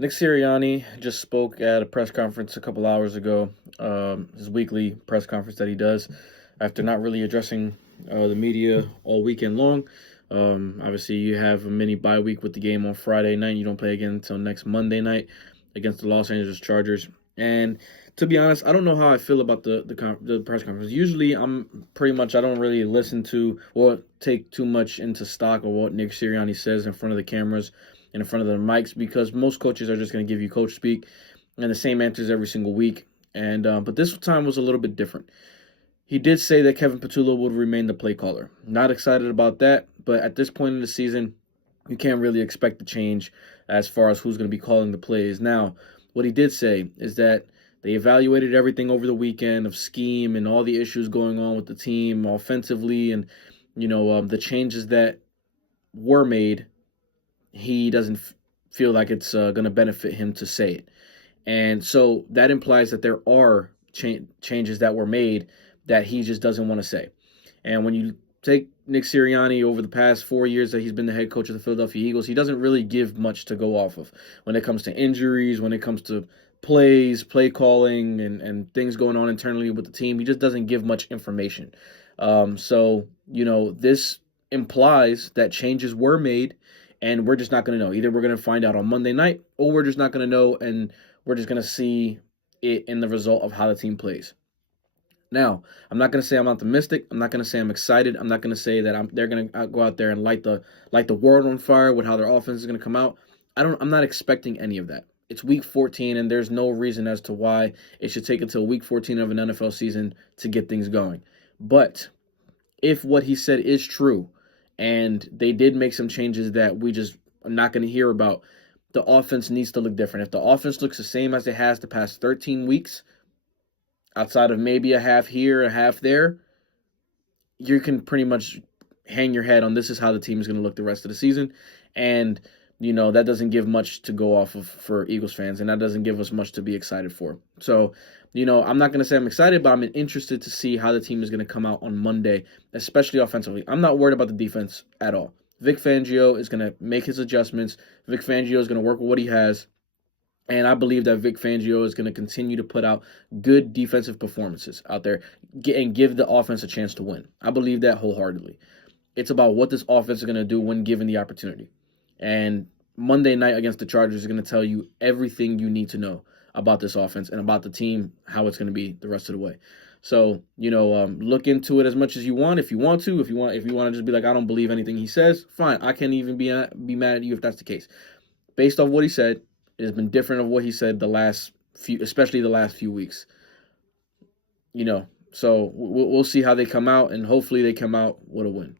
Nick Sirianni just spoke at a press conference a couple hours ago, his weekly press conference that he does after not really addressing the media all weekend long. Obviously, you have a mini bye week with the game on Friday night. You don't play again until next Monday night against the Los Angeles Chargers. And to be honest, I don't know how I feel about the press conference. Usually, I don't really listen to or take too much into stock of what Nick Sirianni says in front of the cameras and in front of the mics because most coaches are just going to give you coach speak and the same answers every single week. And but this time was a little bit different. He did say that Kevin Patullo would remain the play caller. Not excited about that, but at this point in the season, you can't really expect the change as far as who's going to be calling the plays. Now, what he did say is that they evaluated everything over the weekend of scheme and all the issues going on with the team offensively, and the changes that were made. He doesn't feel like it's going to benefit him to say it. And so that implies that there are changes that were made that he just doesn't want to say. And when you take Nick Sirianni over the past 4 years that he's been the head coach of the Philadelphia Eagles, he doesn't really give much to go off of when it comes to injuries, when it comes to plays, play calling, and things going on internally with the team. He just doesn't give much information. This implies that changes were made, and we're just not going to know. Either we're going to find out on Monday night, or we're just not going to know, and we're just going to see it in the result of how the team plays. Now, I'm not going to say I'm optimistic. I'm not going to say I'm excited. I'm not going to say that they're going to go out there and light the world on fire with how their offense is going to come out. I'm not expecting any of that. It's week 14, and there's no reason as to why it should take until week 14 of an NFL season to get things going. But if what he said is true, and they did make some changes that we just are not going to hear about, the offense needs to look different. If the offense looks the same as it has the past 13 weeks, outside of maybe a half here, a half there, you can pretty much hang your head on this is how the team is going to look the rest of the season. And, that doesn't give much to go off of for Eagles fans, and that doesn't give us much to be excited for. So, I'm not going to say I'm excited, but I'm interested to see how the team is going to come out on Monday, especially offensively. I'm not worried about the defense at all. Vic Fangio is going to make his adjustments. Vic Fangio is going to work with what he has. And I believe that Vic Fangio is going to continue to put out good defensive performances out there and give the offense a chance to win. I believe that wholeheartedly. It's about what this offense is going to do when given the opportunity. And Monday night against the Chargers is going to tell you everything you need to know about this offense and about the team, how it's going to be the rest of the way. So, look into it as much as you want. If you want to just be like, I don't believe anything he says, fine. I can't even be mad at you if that's the case. Based off what he said, it has been different of what he said especially the last few weeks. So we'll see how they come out, and hopefully they come out with a win.